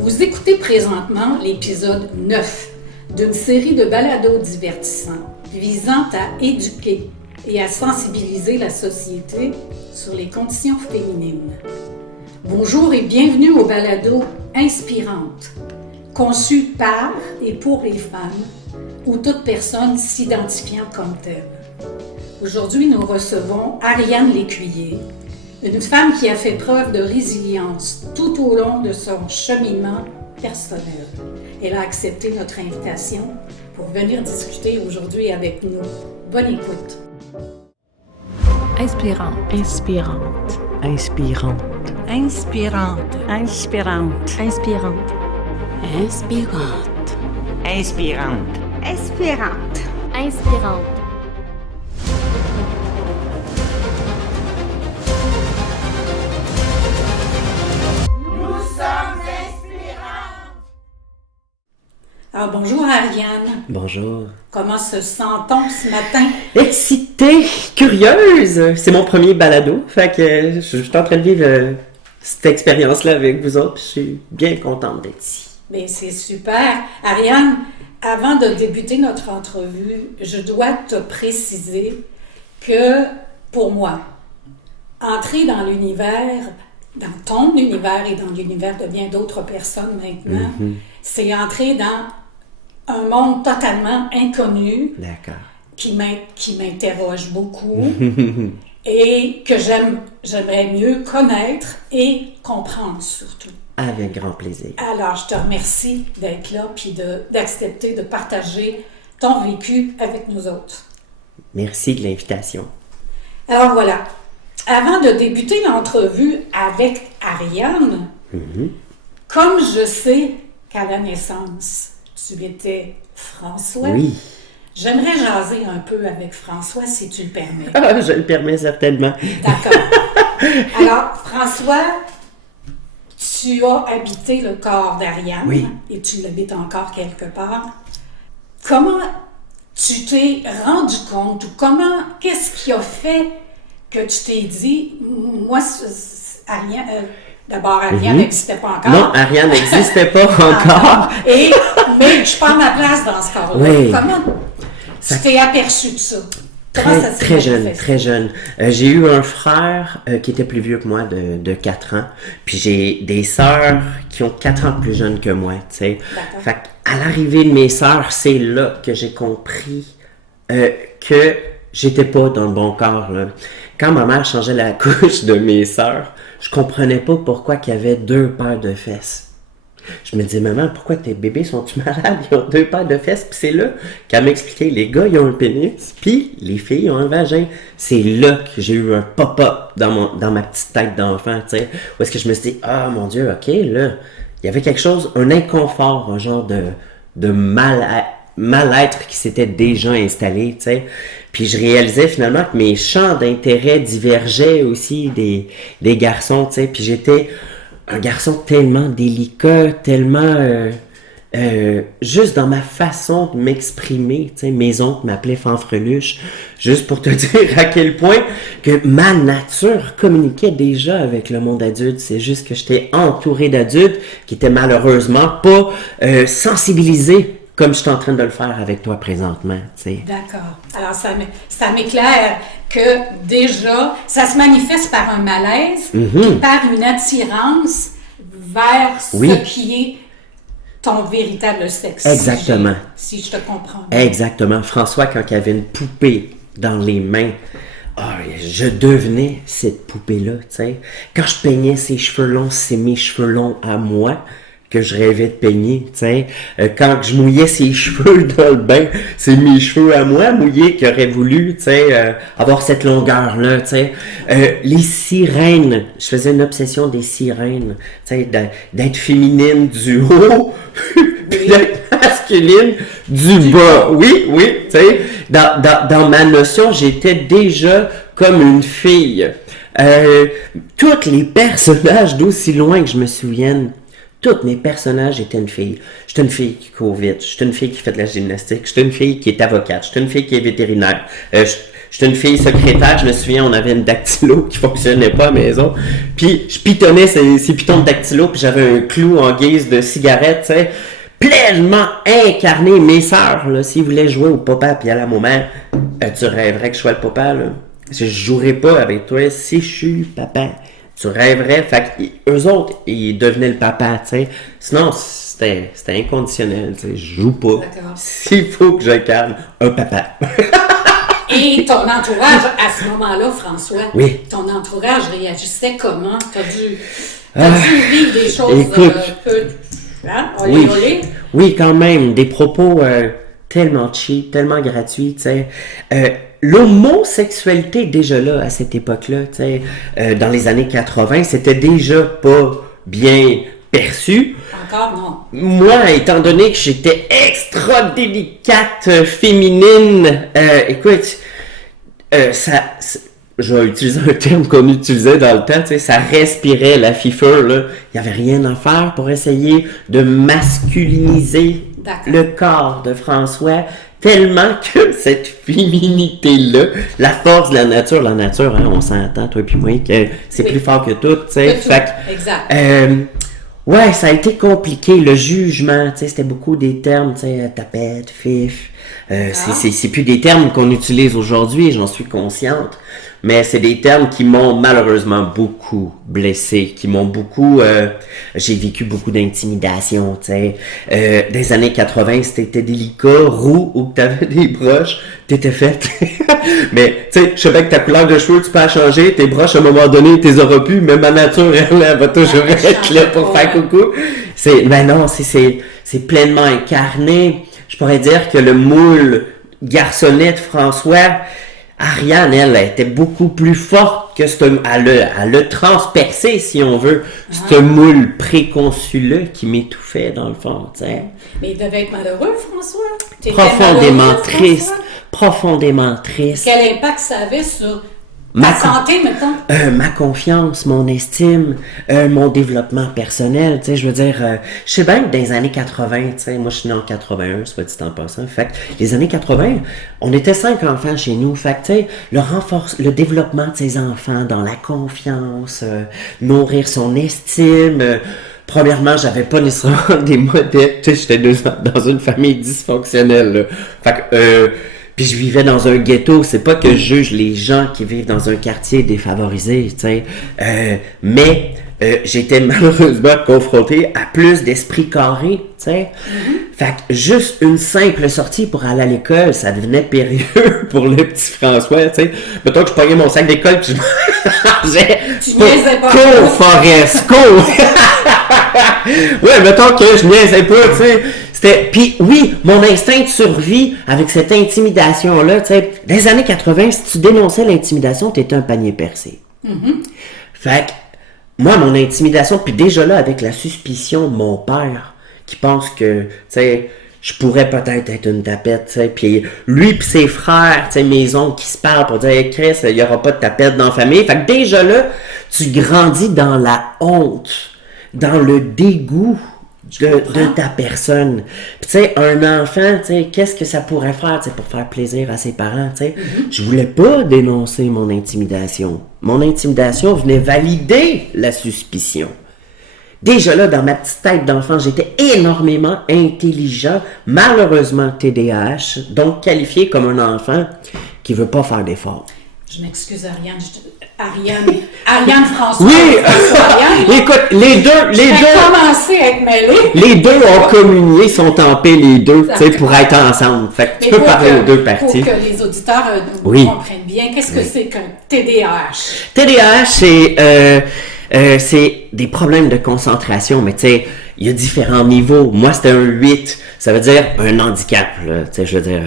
Vous écoutez présentement l'épisode 9 d'une série de balados divertissants visant à éduquer et à sensibiliser la société sur les conditions féminines. Bonjour et bienvenue au balado Inspirante, conçu par et pour les femmes ou toute personne s'identifiant comme telle. Aujourd'hui, nous recevons Ariane Lécuyer, une femme qui a fait preuve de résilience tout au long de son cheminement personnel. Elle a accepté notre invitation pour venir discuter aujourd'hui avec nous. Bonne écoute. Inspirante. Inspirante. Inspirante. Inspirante. Inspirante. Inspirante. Inspirante. Inspirante. Inspirante. Inspirante. Alors bonjour Ariane. Bonjour. Comment se sent-on ce matin? Excitée, curieuse. C'est mon premier balado. Fait que je suis en train de vivre cette expérience-là avec vous autres. Puis je suis bien contente d'être ici. Bien, c'est super. Ariane, avant de débuter notre entrevue, je dois te préciser que pour moi, entrer dans l'univers, dans ton univers et dans l'univers de bien d'autres personnes maintenant, c'est entrer dans un monde totalement inconnu. D'accord. Qui m'interroge beaucoup et que j'aimerais mieux connaître et comprendre surtout. Avec grand plaisir. Alors, je te remercie d'être là puis d'accepter de partager ton vécu avec nous autres. Merci de l'invitation. Alors voilà, avant de débuter l'entrevue avec Ariane, comme je sais qu'à la naissance, tu étais François, Oui. j'aimerais jaser un peu avec François, si tu le permets. Ah, je le permets certainement. D'accord. Alors, François, tu as habité le corps d'Ariane, Oui. et tu l'habites encore quelque part. Comment tu t'es rendu compte, ou qu'est-ce qui a fait que tu t'es dit, moi, Ariane, d'abord, Ariane n'existait pas encore. Non, Ariane n'existait pas encore. Mais je prends ma place dans ce corps-là. Oui. Comment tu t'es aperçu de ça? Très jeune. J'ai eu un frère qui était plus vieux que moi de 4 ans. Puis j'ai des sœurs qui ont 4 ans plus jeunes que moi, tu sais. Fait qu'à l'arrivée de mes sœurs, c'est là que j'ai compris que j'étais pas dans le bon corps, là. Quand ma mère changeait la couche de mes sœurs, je comprenais pas pourquoi qu'il y avait 2 paires de fesses. Je me disais, maman, pourquoi tes bébés sont-ils malades? Ils ont 2 paires de fesses. Puis c'est là qu'elle m'expliquait, les gars, ils ont un pénis, puis les filles ont un vagin. C'est là que j'ai eu un pop-up dans ma petite tête d'enfant, tu sais. Où est-ce que je me suis dit, ah, mon Dieu, OK, là, il y avait quelque chose, un inconfort, un genre de mal-être qui s'était déjà installé, tu sais. Puis je réalisais finalement que mes champs d'intérêt divergeaient aussi des garçons, tu sais. Puis j'étais un garçon tellement délicat, tellement juste dans ma façon de m'exprimer, tu sais, mes oncles m'appelaient fanfreluche, juste pour te dire à quel point que ma nature communiquait déjà avec le monde adulte. C'est juste que j'étais entouré d'adultes qui étaient malheureusement pas sensibilisés comme je suis en train de le faire avec toi présentement, tu sais. D'accord. Alors, ça m'éclaire que déjà, ça se manifeste par un malaise et par une attirance vers ce qui est ton véritable sexe. Exactement. Si je te comprends bien. Exactement. François, quand il avait une poupée dans les mains, je devenais cette poupée-là, tu sais. Quand je peignais ses cheveux longs, c'est mes cheveux longs à moi que je rêvais de peigner, tu sais. Quand je mouillais ses cheveux dans le bain, c'est mes cheveux à moi mouillés qui auraient voulu, tu sais, avoir cette longueur-là, tu sais. Les sirènes, je faisais une obsession des sirènes, tu sais, d'être féminine du haut, puis d'être masculine du bas. Oui, tu sais. Dans ma notion, j'étais déjà comme une fille. Tous les personnages, d'aussi loin que je me souvienne, tous mes personnages étaient une fille. J'étais une fille qui court vite. J'étais une fille qui fait de la gymnastique. J'étais une fille qui est avocate. J'étais une fille qui est vétérinaire. j'étais une fille secrétaire, je me souviens, on avait une dactylo qui fonctionnait pas à la maison. Puis je pitonnais ces pitons de dactylo, puis j'avais un clou en guise de cigarette, tu sais. Pleinement incarné. Mes sœurs, là, s'ils voulaient jouer au papa puis à la maman, tu rêverais que je sois le papa, là. Je jouerais pas avec toi si je suis papa. Tu rêverais. Fait qu'eux autres, ils devenaient le papa, tu sais. Sinon, c'était inconditionnel, tu sais. Je joue pas. D'accord. S'il faut que j'incarne un papa. Et ton entourage, à ce moment-là, François, Oui. ton entourage réagissait comment? T'as dû vivre des choses écoute, peu... Hein? Oui. Olé. Oui, quand même. Des propos tellement cheap, tellement gratuits, tu sais. L'homosexualité, déjà là, à cette époque-là, tu sais, dans les années 80, c'était déjà pas bien perçu. Encore non. Moi, étant donné que j'étais extra délicate, féminine, écoute, je vais utiliser un terme qu'on utilisait dans le temps, tu sais, ça respirait la fifure, là. Il n'y avait rien à faire pour essayer de masculiniser le corps de François, tellement que cette féminité-là, la force de la nature, hein, on s'entend, toi et puis moi, que c'est plus fort que tout, tu sais. Exact. Ouais, ça a été compliqué, le jugement, tu sais, c'était beaucoup des termes, tu sais, tapette, fif, c'est plus des termes qu'on utilise aujourd'hui, j'en suis consciente, mais c'est des termes qui m'ont malheureusement beaucoup blessé, qui m'ont beaucoup, j'ai vécu beaucoup d'intimidation, tu sais, des années 80, si t'étais délicat, roux, ou que t'avais des broches, t'étais faite. Mais, tu sais, je sais bien que ta couleur de cheveux, tu peux la changer, tes broches, à un moment donné, t'es auras plus, mais ma nature, elle va toujours être là pour faire coucou. Ben non, c'est pleinement incarné. Je pourrais dire que le moule garçonnet de François, Ariane, elle était beaucoup plus forte que elle a transpercé, si on veut, ce moule préconçu-là qui m'étouffait, dans le fond, tu sais. Mais il devait être malheureux, François. Profondément triste. Profondément triste. Quel impact ça avait sur ta santé, mettons? Ma confiance, mon estime, mon développement personnel, tu sais, je veux dire, je sais bien que dans les années 80, tu sais, moi je suis né en 81, soit dit en passant, fait que les années 80, on était 5 enfants chez nous, fait que, tu sais, le développement de ces enfants dans la confiance, nourrir son estime, premièrement, j'avais pas nécessairement des modèles, tu sais, j'étais dans une famille dysfonctionnelle, là. Fait que, puis je vivais dans un ghetto, c'est pas que je juge les gens qui vivent dans un quartier défavorisé, tu sais, mais j'étais malheureusement confronté à plus d'esprit carré, tu sais. Fait que juste une simple sortie pour aller à l'école, ça devenait périlleux pour le petit François, tu sais. Mettons que je pognais mon sac d'école puis je mangeais cours, Forest, cours! Ouais, mettons que je niaisais pas, tu sais. Puis oui, mon instinct de survie avec cette intimidation-là, tu sais, dans les années 80, si tu dénonçais l'intimidation, t'étais un panier percé. Fait que, moi, mon intimidation, puis déjà là, avec la suspicion de mon père, qui pense que, tu sais, je pourrais peut-être être une tapette, tu sais, puis lui puis ses frères, tu sais, mes oncles qui se parlent pour dire hey, « Chris, il y aura pas de tapette dans la famille ». Fait que déjà là, tu grandis dans la honte, dans le dégoût de ta personne. Puis tu sais, un enfant, tu sais, qu'est-ce que ça pourrait faire, tu sais, pour faire plaisir à ses parents, tu sais. Je voulais pas dénoncer mon intimidation. Mon intimidation venait valider la suspicion. Déjà là, dans ma petite tête d'enfant, j'étais énormément intelligent, malheureusement TDAH, donc qualifié comme un enfant qui veut pas faire d'efforts. Je m'excuse, Ariane François. Oui! Ariane, écoute, les deux commencé à être mêlés. Les deux ont communié, sont en paix les deux, tu sais, pour être ensemble. Fait que tu peux parler aux deux parties. Pour que les auditeurs comprennent bien, qu'est-ce que c'est qu'un TDAH? TDAH, c'est des problèmes de concentration, mais tu sais, il y a différents niveaux. Moi, c'était un 8, ça veut dire un handicap, là, tu sais, je veux dire...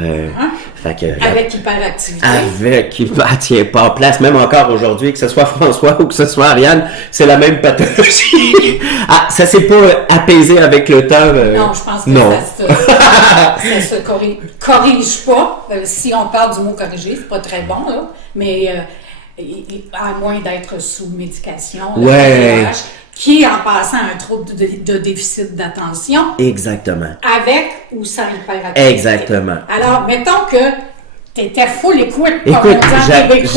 fait que, avec hyperactivité. Elle tient pas en place, même encore aujourd'hui, que ce soit François ou que ce soit Ariane, c'est la même pathologie. Ça s'est pas apaisé avec le temps. Non, je pense que ça se corrige pas. Si on parle du mot corriger, c'est pas très bon, là, mais à moins d'être sous médication, ouais. Qui, en passant, a un trouble de déficit d'attention. Exactement. Avec ou sans hyperactivité. Exactement. Alors, mettons que T'étais full écoute, Écoute,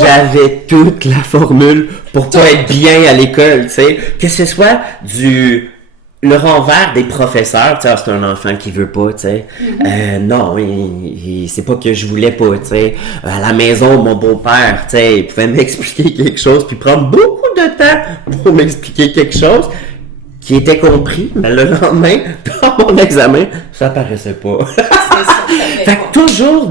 j'avais toute la formule pour pas être bien à l'école, tu sais. Que ce soit le renvers des professeurs, tu sais, c'est un enfant qui veut pas, tu sais. Non, c'est pas que je voulais pas, tu sais. À la maison, mon beau-père, tu sais, il pouvait m'expliquer quelque chose, puis prendre beaucoup de temps pour m'expliquer quelque chose qui était compris, mais le lendemain, dans mon examen, ça paraissait pas. C'est ça. Fait que toujours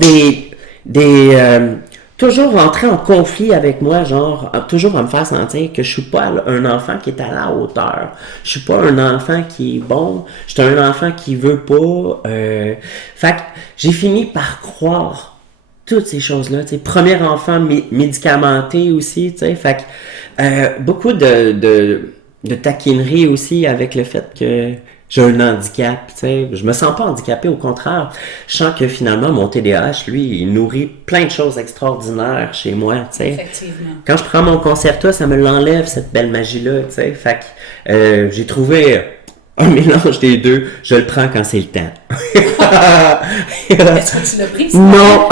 toujours rentrer en conflit avec moi, genre, toujours à me faire sentir que je suis pas un enfant qui est à la hauteur. Je suis pas un enfant qui est bon. Je suis un enfant qui veut pas. Fait que j'ai fini par croire toutes ces choses-là. Tu sais, premier enfant médicamenté aussi, tu sais. Fait que beaucoup de taquinerie aussi avec le fait que j'ai un handicap, tu sais. Je me sens pas handicapé, au contraire. Je sens que finalement, mon TDAH, lui, il nourrit plein de choses extraordinaires chez moi, tu sais. Effectivement. Quand je prends mon concerto, ça me l'enlève, cette belle magie-là, tu sais. Fait que j'ai trouvé un mélange des deux. Je le prends quand c'est le temps. Est-ce que tu l'as pris? Non!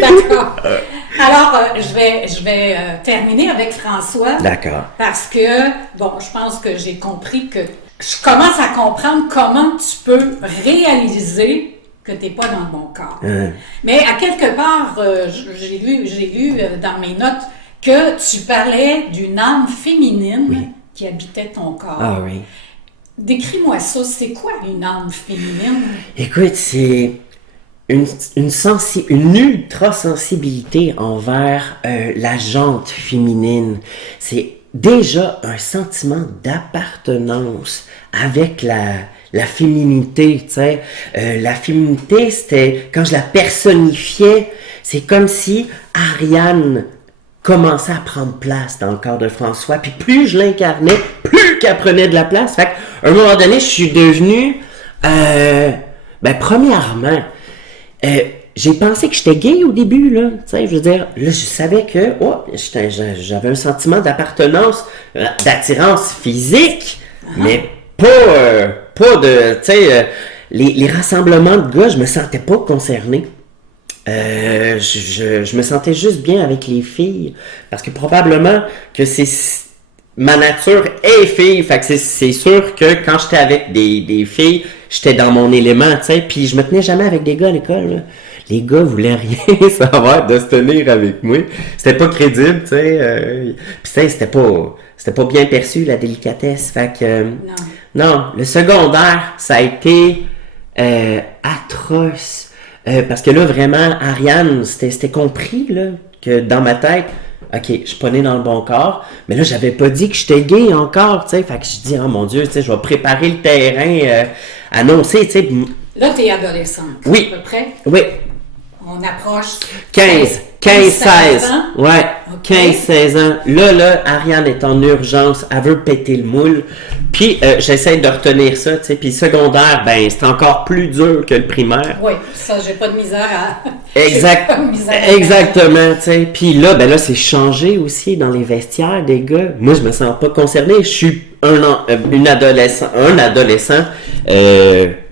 D'accord. Alors, je vais terminer avec François. D'accord. Parce que, bon, je pense que j'ai compris que je commence à comprendre comment tu peux réaliser que tu n'es pas dans le bon corps. Mais à quelque part, j'ai lu dans mes notes que tu parlais d'une âme féminine qui habitait ton corps. Ah oui. Décris-moi ça, c'est quoi une âme féminine? Écoute, c'est une ultra-sensibilité envers la jante féminine. C'est déjà un sentiment d'appartenance avec la féminité, tu sais. La féminité, c'était, quand je la personnifiais, c'est comme si Ariane commençait à prendre place dans le corps de François, puis plus je l'incarnais, plus qu'elle prenait de la place. Fait qu'à un moment donné, je suis devenu, premièrement, j'ai pensé que j'étais gay au début, là, tu sais, je veux dire, là, je savais que, j'avais un sentiment d'appartenance, d'attirance physique, mais pas de, tu sais, les rassemblements de gars, je me sentais pas concerné. Je me sentais juste bien avec les filles, parce que probablement que ma nature est fille, fait que c'est sûr que quand j'étais avec des filles, j'étais dans mon élément, tu sais, puis je me tenais jamais avec des gars à l'école, là. Les gars voulaient rien savoir de se tenir avec moi. C'était pas crédible, tu sais. Puis tu sais, c'était pas bien perçu, la délicatesse. Fait que... non, le secondaire, ça a été atroce. Parce que là, vraiment, Ariane, c'était compris, là, que dans ma tête, OK, je suis pas né dans le bon corps, mais là, j'avais pas dit que j'étais gay encore, tu sais. Fait que je dis, oh mon Dieu, tu sais, je vais préparer le terrain, annoncer, tu sais. Là, t'es adolescente. Oui. À peu près. Oui. On approche 15, 16 ans. Ouais, okay. 15, 16 ans. Là, Ariane est en urgence. Elle veut péter le moule. Puis, j'essaie de retenir ça, tu sais. Puis, secondaire, ben, c'est encore plus dur que le primaire. Oui, ça, j'ai pas de misère à... Exactement, tu sais. Puis là, c'est changé aussi dans les vestiaires des gars. Moi, je me sens pas concerné. Je suis un adolescent,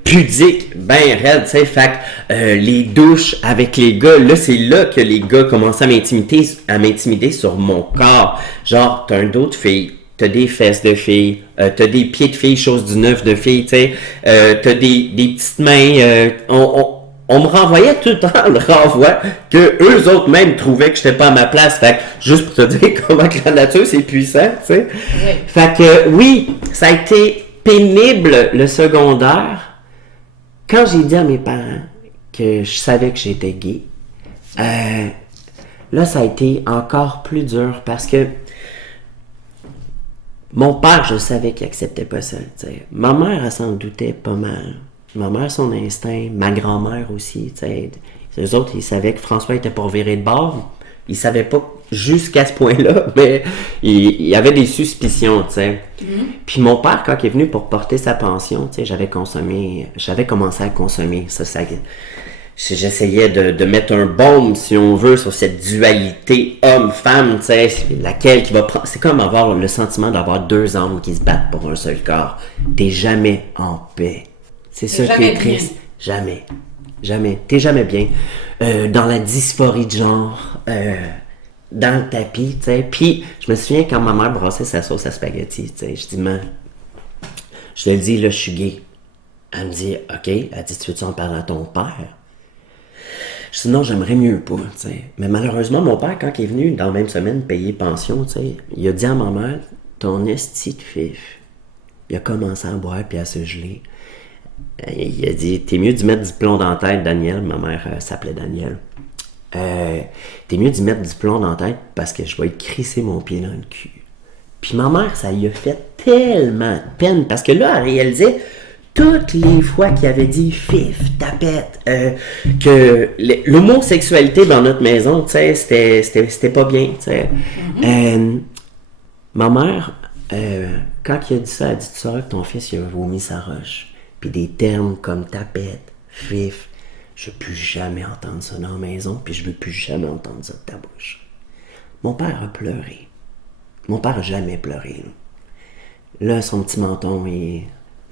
pudique, ben raide, tu sais, fait que les douches avec les gars, là, c'est là que les gars commencent à m'intimider sur mon corps. Genre, t'as un dos de fille, t'as des fesses de fille, t'as des pieds de fille, chose du neuf de fille, tu sais, t'as des petites mains, on me renvoyait tout le temps le renvoi que eux autres même trouvaient que j'étais pas à ma place. Fait que, juste pour te dire comment que la nature c'est puissant, tu sais. Oui. Fait que, oui, ça a été pénible le secondaire. Quand j'ai dit à mes parents que je savais que j'étais gay, là, ça a été encore plus dur parce que mon père, je savais qu'il acceptait pas ça. T'sais. Ma mère, elle s'en doutait pas mal. Ma mère, son instinct, ma grand-mère aussi. T'sais. Les autres, ils savaient que François était pour virer de bord. Ils savaient pas jusqu'à ce point-là, mais il y avait des suspicions, tu sais. Puis mon père, quand il est venu pour porter sa pension, tu sais, j'avais commencé à consommer. Ça j'essayais de mettre un baume, si on veut, sur cette dualité homme-femme, tu sais, laquelle qui va prendre... C'est comme avoir le sentiment d'avoir deux âmes qui se battent pour un seul corps. T'es jamais en paix. C'est ça qui est triste. Jamais. Jamais. T'es jamais bien. Dans la dysphorie de genre, dans le tapis, tu sais. Puis, je me souviens quand ma mère brassait sa sauce à spaghetti, tu sais, je dis, man, je te le dis, là, je suis gay. Elle me dit, OK. Elle dit, tu veux-tu en parler à ton père? Je dis, non, j'aimerais mieux pas, tu sais. Mais malheureusement, mon père, quand il est venu dans la même semaine payer pension, tu sais, il a dit à ma mère, ton esti de fif. Il a commencé à boire puis à se geler. Il a dit, t'es mieux d'y mettre du plomb dans la tête, Daniel. Ma mère s'appelait Daniel. T'es mieux d'y mettre du plomb dans la tête parce que je vais te crisser mon pied dans le cul. Puis ma mère, ça lui a fait tellement de peine parce que là, elle réalisait toutes les fois qu'il avait dit fif, tapette, que l'homosexualité dans notre maison, tu sais, c'était pas bien, tu sais. Ma mère, quand il a dit ça, elle a dit, tu sauras que ton fils, il a vomi sa roche. Puis des termes comme tapette, fif, je veux plus jamais entendre ça dans la maison, puis je veux plus jamais entendre ça de ta bouche. Mon père a pleuré. Mon père a jamais pleuré. Là, son petit menton est...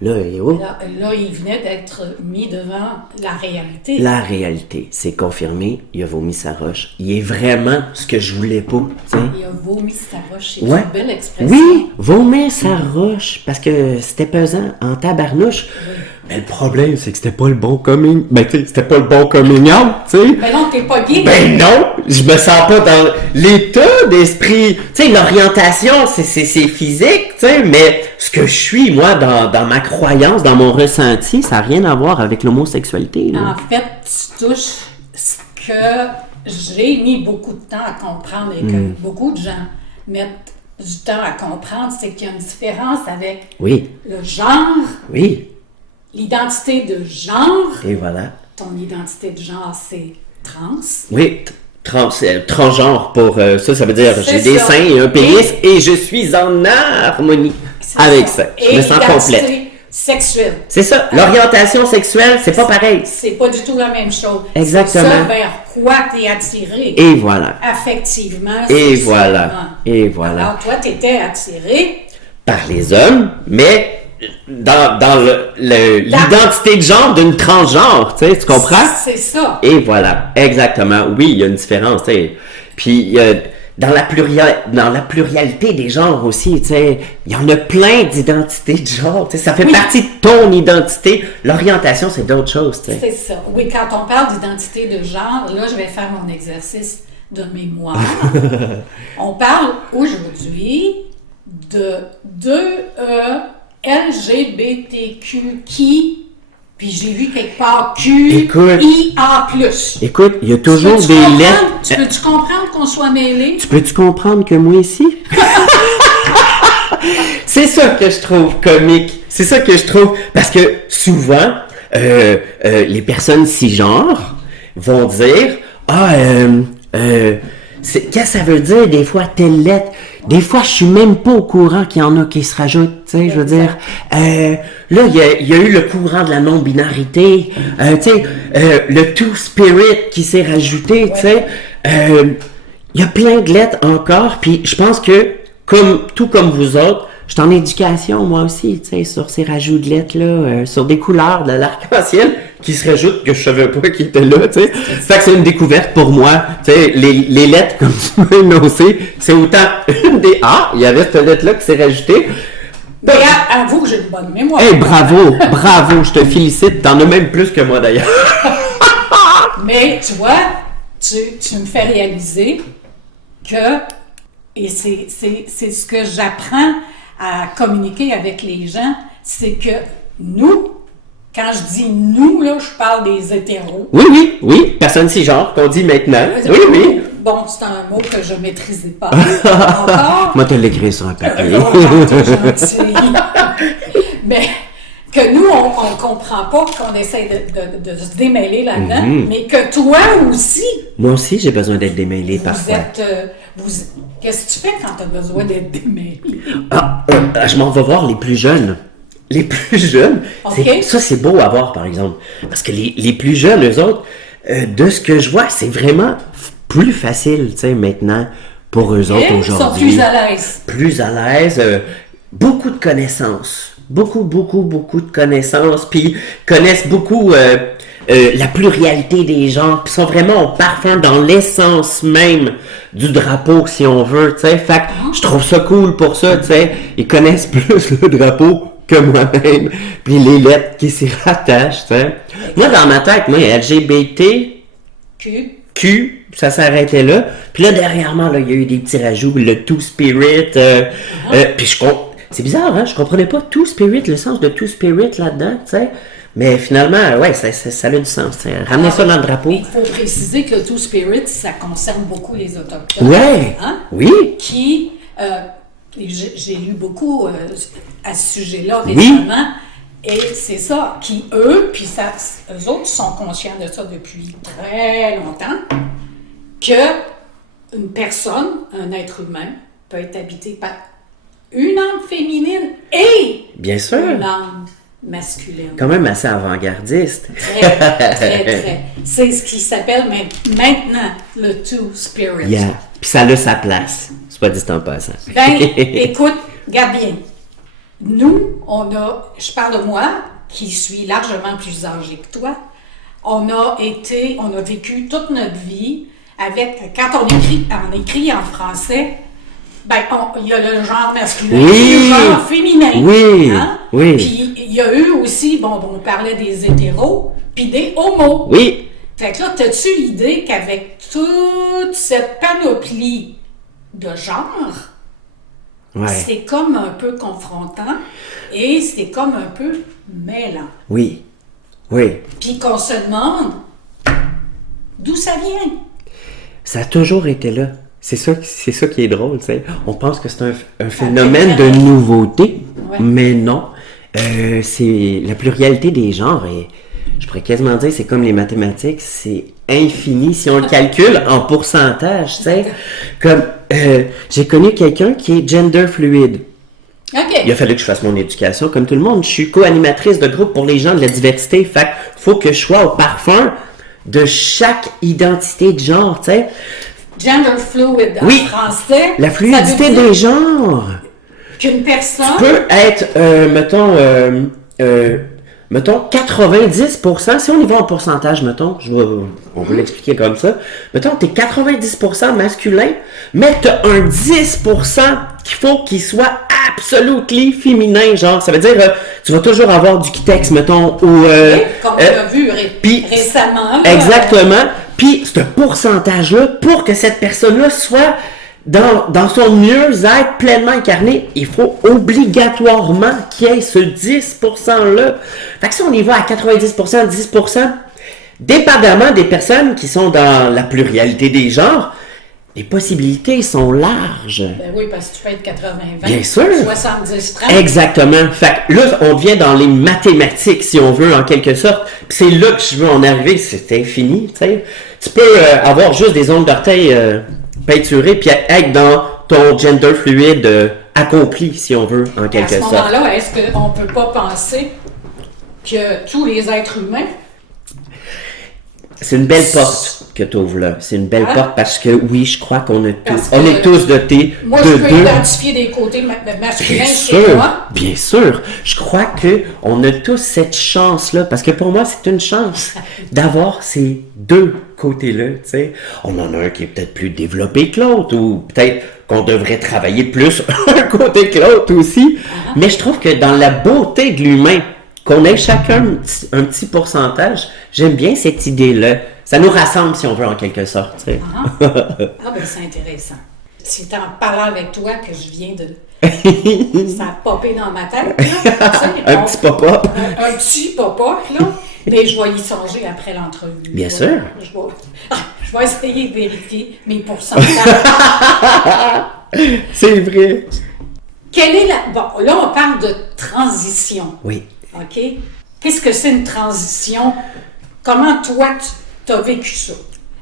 Là, il est où? Là, il venait d'être mis devant la réalité. La réalité, c'est confirmé. Il a vomi sa roche. Il est vraiment ce que je voulais pas. T'sais. Il a vomi sa roche. C'est ouais. une belle expression. Oui, vomir sa roche. Parce que c'était pesant en tabarnouche. Oui. Mais le problème, c'est que c'était pas le bon coming. Ben, tu sais, c'était pas le bon coming out, tu sais. Ben non, t'es pas gay. Ben non, je me sens pas dans l'état d'esprit. Tu sais, l'orientation, c'est physique, tu sais, mais ce que je suis, moi, dans ma croyance, dans mon ressenti, ça n'a rien à voir avec l'homosexualité, là. En fait, tu touches ce que j'ai mis beaucoup de temps à comprendre et que beaucoup de gens mettent du temps à comprendre, c'est qu'il y a une différence avec le genre. Oui. L'identité de genre. Et voilà. Ton identité de genre, c'est trans. Oui, transgenre pour ça veut dire j'ai des seins et un pénis et je suis en harmonie avec ça. Je me sens complète. Sexuelle. C'est ça. L'orientation sexuelle, c'est pas pareil. C'est pas du tout la même chose. Exactement. C'est ça vers quoi t'es attiré. Et voilà. Affectivement. Et voilà. Et voilà. Alors toi, t'étais attiré par les hommes, mais dans l'identité de genre d'une transgenre, tu sais, tu comprends? C'est ça. Et voilà, exactement. Oui, il y a une différence, tu sais. Puis, dans la pluralité des genres aussi, tu sais, il y en a plein d'identités de genre, tu sais, ça fait partie de ton identité. L'orientation, c'est d'autres choses, tu sais. C'est ça. Oui, quand on parle d'identité de genre, là, je vais faire mon exercice de mémoire. On parle aujourd'hui de deux LGBTQ qui, puis j'ai vu quelque part QIA+. Écoute, il y a toujours des lettres. Tu peux-tu comprendre qu'on soit mêlés? Tu peux-tu comprendre que moi ici? C'est ça que je trouve comique. C'est ça que je trouve. Parce que souvent, les personnes cisgenres vont dire qu'est-ce que ça veut dire des fois telle lettre? Des fois, je suis même pas au courant qu'il y en a qui se rajoutent, tu sais, je veux dire. Là, il y a eu le courant de la non-binarité, tu sais, le two-spirit qui s'est rajouté, tu sais. Il y a plein de lettres encore, puis je pense que, tout comme vous autres, je suis en éducation, moi aussi, tu sais, sur ces rajouts de lettres-là, sur des couleurs de l'arc-en-ciel qui se rajoutent que je savais pas qu'ils étaient là, tu sais. Fait que c'est une découverte pour moi, tu sais, les lettres, comme tu m'as énoncé, c'est autant une des... Ah, il y avait cette lettre-là qui s'est rajoutée. Mais avoue que j'ai une bonne mémoire. Hey, bravo, je te félicite, t'en as même plus que moi d'ailleurs. Mais, tu vois, tu me fais réaliser que, et c'est ce que j'apprends à communiquer avec les gens, c'est que nous, quand je dis nous, là, je parle des hétéros. Oui, personne cisgenre qu'on dit maintenant. Oui. Bon, c'est un mot que je ne maîtrisais pas encore. Moi, te l'écris sur un papier. T'es gentil. Mais que nous, on ne comprend pas qu'on essaie de se démêler là-dedans, mais que toi aussi... Moi aussi, j'ai besoin d'être démêlé parfois. Qu'est-ce que tu fais quand tu as besoin d'être démêlé? Je m'en vais voir les plus jeunes. Les plus jeunes, okay. Ça c'est beau à voir par exemple. Parce que les plus jeunes, eux autres, de ce que je vois, c'est vraiment plus facile, tu sais, maintenant, pour eux autres aujourd'hui. Ils sont plus à l'aise. Plus à l'aise, beaucoup de connaissances. Beaucoup de connaissances, puis connaissent beaucoup la pluralité des genres, puis sont vraiment au parfum dans l'essence même du drapeau, si on veut, tu sais. Fait que je trouve ça cool pour ça, tu sais. Ils connaissent plus le drapeau que moi-même, puis les lettres qui s'y rattachent, tu sais. Moi, dans ma tête, moi, LGBT, Q, ça s'arrêtait là. Puis là, derrière moi, là, il y a eu des petits rajouts, le Two Spirit, puis c'est bizarre, hein, je comprenais pas Two Spirit, le sens de Two Spirit là-dedans, tu sais. Mais finalement, ouais, ça a du sens. T'sais. Ramener ça dans le drapeau. Il faut préciser que le Two Spirit, ça concerne beaucoup les Autochtones. Ouais, hein? Oui. Qui, j'ai lu beaucoup à ce sujet-là récemment, et c'est ça, qui eux autres sont conscients de ça depuis très longtemps, que une personne, un être humain, peut être habité par une âme féminine et bien sûr. Une âme masculine. Quand même assez avant-gardiste. Très, très, très. C'est ce qui s'appelle maintenant le Two Spirit. Yeah. Puis ça a sa place, soit dit en passant. Ben, écoute, regarde bien. Nous, je parle de moi, qui suis largement plus âgée que toi, on a vécu toute notre vie quand on écrit en français, ben, il y a le genre masculin et le genre féminin. Oui, hein? oui. Puis il y a eu aussi, on parlait des hétéros, puis des homos. Oui. Fait que là, t'as-tu l'idée qu'avec toute cette panoplie de genres, c'est comme un peu confrontant et c'est comme un peu mêlant. Oui. Puis qu'on se demande d'où ça vient. Ça a toujours été là. C'est ça qui est drôle, tu sais. On pense que c'est un phénomène de nouveauté, mais non. C'est la pluralité des genres et je pourrais quasiment dire c'est comme les mathématiques, c'est infini si on le calcule en pourcentage, tu sais. Comme j'ai connu quelqu'un qui est gender fluide. Okay. Il a fallu que je fasse mon éducation comme tout le monde. Je suis co-animatrice de groupe pour les gens de la diversité. Fait faut que je sois au parfum de chaque identité de genre, tu sais. Gender fluid en français. La fluidité des genres. Qu'une personne. Tu peux être, mettons 90%, si on y va en pourcentage, mettons, on va l'expliquer comme ça. Mettons, t'es 90% masculin, mais t'as un 10% qu'il faut qu'il soit absolument féminin, genre. Ça veut dire, tu vas toujours avoir du kitex, mettons, ou... comme on a vu récemment. Exactement. Puis, ce pourcentage-là, pour que cette personne-là soit dans son mieux-être pleinement incarné, il faut obligatoirement qu'il y ait ce 10%-là. Fait que si on y va à 90%, 10%, dépendamment des personnes qui sont dans la pluralité des genres, les possibilités sont larges. Ben oui, parce que tu peux être 80-20, bien sûr. 70-30. Exactement. Fait que là, on vient dans les mathématiques, si on veut, en quelque sorte. Puis c'est là que je veux en arriver, c'est infini, tu sais. Tu peux avoir juste des ongles d'orteil peinturés, puis être dans ton gender fluide accompli, si on veut, en quelque sorte. À ce moment-là, est-ce qu'on ne peut pas penser que tous les êtres humains... C'est une belle porte que tu ouvres là. C'est une belle porte parce que oui, je crois qu'on est tous dotés moi, je peux identifier des côtés masculins chez moi. Bien sûr. Je crois qu'on a tous cette chance-là parce que pour moi, c'est une chance d'avoir ces deux côtés-là. Tu sais. On en a un qui est peut-être plus développé que l'autre ou peut-être qu'on devrait travailler plus un côté que l'autre aussi. Mais je trouve que dans la beauté de l'humain, qu'on ait chacun un petit pourcentage, j'aime bien cette idée-là. Ça nous rassemble, si on veut, en quelque sorte. Tu sais. Ben c'est intéressant. C'est en parlant avec toi que je viens de... ça a popé dans ma tête, là. Un petit pop-up. Un petit pop-up, là. Mais je vais y songer après l'entrevue. Bien sûr. Je vais essayer de vérifier mes pourcentages. C'est vrai. Quelle est la... Bon, là, on parle de transition. Oui. OK? Qu'est-ce que c'est une transition? Comment toi, tu as vécu ça?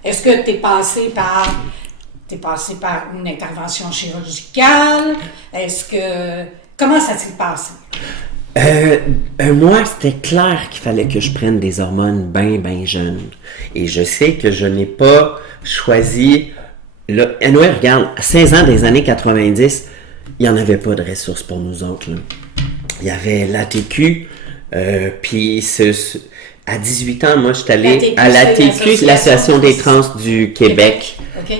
Est-ce que tu es passé par une intervention chirurgicale? Comment ça s'est passé? Moi, c'était clair qu'il fallait que je prenne des hormones bien jeunes. Et je sais que je n'ai pas choisi... Anyway, regarde, à 16 ans des années 90, il n'y en avait pas de ressources pour nous autres. Là. Il y avait l'ATQ, puis À 18 ans, moi, je suis La allé TQ, à la c'est TQ, l'Association des trans du Québec. OK.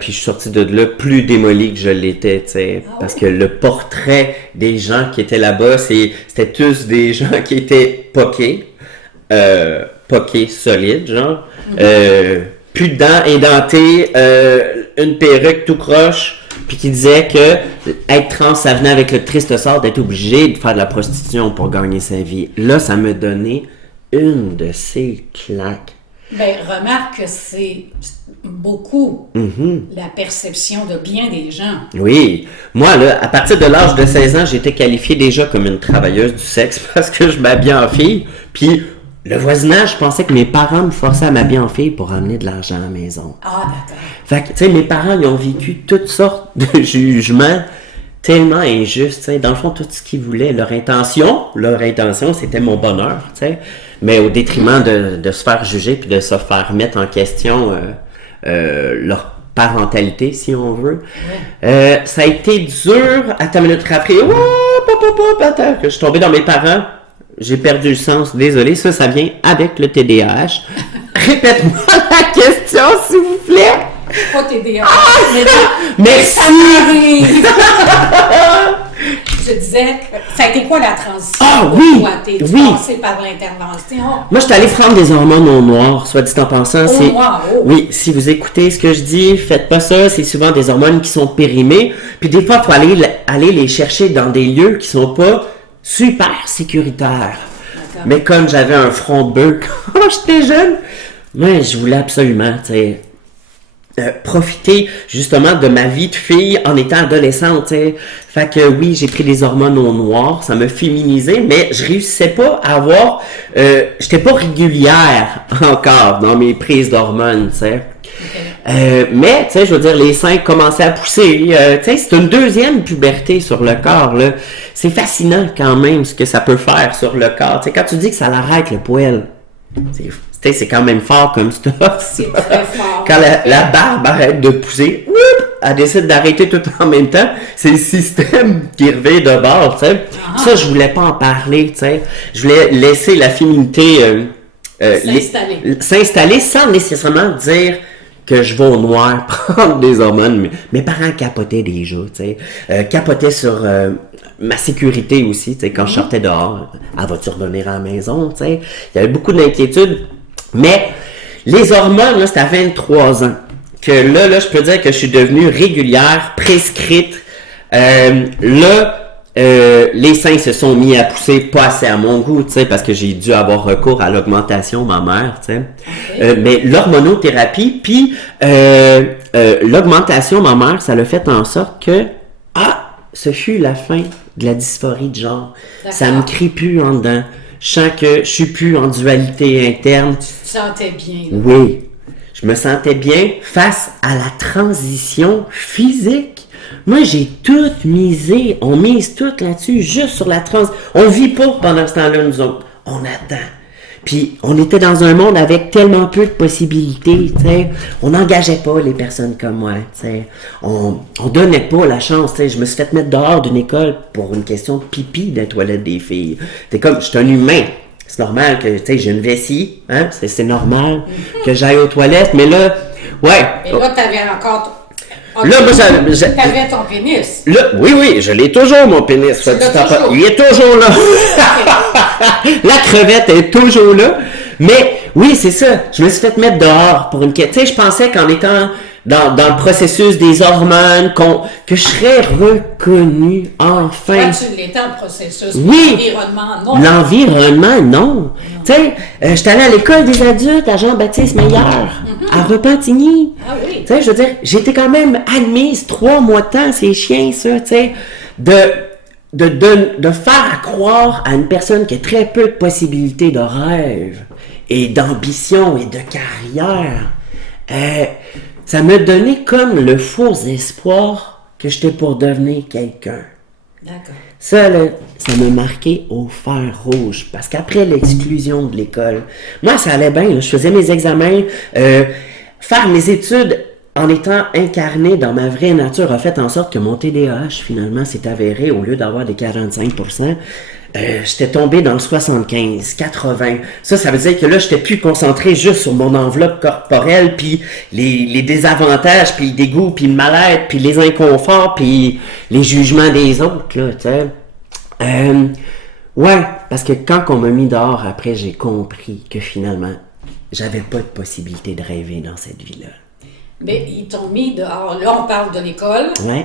Puis je suis sorti de là plus démoli que je l'étais, tu sais. Parce que le portrait des gens qui étaient là-bas, c'était tous des gens qui étaient poqués. Poqués solides, genre. Plus de dents, édentés, une perruque tout croche. Puis qui disait que être trans, ça venait avec le triste sort d'être obligé de faire de la prostitution pour gagner sa vie. Là, ça me donnait une de ces claques. Ben, remarque que c'est beaucoup la perception de bien des gens. Oui. Moi, là, à partir de l'âge de 16 ans, j'étais qualifiée déjà comme une travailleuse du sexe parce que je m'habillais en fille. Puis, le voisinage pensait que mes parents me forçaient à m'habiller en fille pour amener de l'argent à la maison. Ah, d'accord. Fait que, tu sais, mes parents, ils ont vécu toutes sortes de jugements tellement injustes, tu sais. Dans le fond, tout ce qu'ils voulaient, leur intention, c'était mon bonheur, tu sais. Mais au détriment de se faire juger puis de se faire mettre en question leur parentalité, si on veut. Ouais. Ça a été dur à ta minute après. Attends, que je suis tombé dans mes parents. J'ai perdu le sens, désolé. Ça vient avec le TDAH. Répète-moi la question, s'il vous plaît. Pas TDAH. Merci. Je disais, ça a été quoi la transition? Ah oui! T'es passé par l'intervention? Moi, je suis allée prendre des hormones au noir, soit dit en pensant. Noir, Oui, si vous écoutez ce que je dis, faites pas ça. C'est souvent des hormones qui sont périmées. Puis des fois, il faut aller les chercher dans des lieux qui sont pas super sécuritaires. D'accord. Mais comme j'avais un front de bœuf quand j'étais jeune, moi, je voulais absolument, tu sais, profiter justement de ma vie de fille en étant adolescente, t'sais. Fait que oui, j'ai pris des hormones au noir, ça m'a féminisé, mais je réussissais pas à avoir, j'étais pas régulière encore dans mes prises d'hormones, tu sais. Okay. Mais, tu sais, je veux dire, les seins commençaient à pousser, tu sais, c'est une deuxième puberté sur le corps, là. C'est fascinant quand même ce que ça peut faire sur le corps, tu sais, quand tu dis que ça l'arrête le poil, c'est quand même fort comme stuff. C'est très fort. Quand la barbe arrête de pousser, elle décide d'arrêter tout en même temps. C'est le système qui revient de bord, tu sais. Ça, je voulais pas en parler, tu sais. Je voulais laisser la féminité s'installer sans nécessairement dire que je vais au noir prendre des hormones. Mes parents capotaient déjà, tu sais. Capotaient sur ma sécurité aussi, tu sais, quand je sortais dehors. Va-tu revenir à la maison, tu sais. Il y avait beaucoup d'inquiétudes. Mais les hormones, là, c'était à 23 ans que là, je peux dire que je suis devenue régulière, prescrite. Les seins se sont mis à pousser pas assez à mon goût, tu sais, parce que j'ai dû avoir recours à l'augmentation mammaire, tu sais. Okay. Mais l'hormonothérapie, puis l'augmentation mammaire, ça l'a fait en sorte que, ce fut la fin de la dysphorie de genre. D'accord. Ça me crie plus en dedans. Je sens que je suis plus en dualité interne. Tu te sentais bien. Là. Oui. Je me sentais bien face à la transition physique. Moi, j'ai tout misé. On mise tout là-dessus, juste sur la transition. On vit pas pendant ce temps-là, nous autres. On attend. Puis, on était dans un monde avec tellement peu de possibilités, tu sais. On n'engageait pas les personnes comme moi, tu sais. On donnait pas la chance, tu sais. Je me suis fait mettre dehors d'une école pour une question de pipi dans les toilettes des filles. C'est comme, je suis un humain. C'est normal que, tu sais, j'ai une vessie, hein. C'est normal que j'aille aux toilettes, mais là, ouais. Et là, t'avais encore... Là, moi, t'avais ton pénis. Là, oui, je l'ai toujours, mon pénis. Il est toujours là. La crevette est toujours là. Mais, oui, c'est ça. Je me suis fait mettre dehors pour une... Tu sais, je pensais qu'en étant dans le processus des hormones, que je serais reconnue, enfin. Toi, tu l'étais en processus. Oui. L'environnement, non. L'environnement, non. Tu sais, j'étais allée à l'école des adultes à Jean-Baptiste Meilleur, à Repentigny. Ah oui. Tu sais, je veux dire, j'étais quand même admise 3 mois de temps, c'est chiant, ça, tu sais, de faire croire à une personne qui a très peu de possibilités de rêve et d'ambition et de carrière. Ça me donnait comme le faux espoir que j'étais pour devenir quelqu'un. D'accord. Ça, là, ça m'a marqué au fer rouge. Parce qu'après l'exclusion de l'école, moi, ça allait bien. Là, je faisais mes examens, faire mes études en étant incarné dans ma vraie nature, a fait en sorte que mon TDAH, finalement, s'est avéré, au lieu d'avoir des 45%, j'étais tombé dans le 75, 80. Ça veut dire que là, j'étais plus concentré juste sur mon enveloppe corporelle, puis les désavantages, puis les dégoûts, puis le mal-être, puis les inconforts, puis les jugements des autres, là, tu sais. Ouais, parce que quand on m'a mis dehors, après, j'ai compris que finalement, j'avais pas de possibilité de rêver dans cette vie-là. Mais ils t'ont mis dehors. Là, on parle de l'école. Ouais.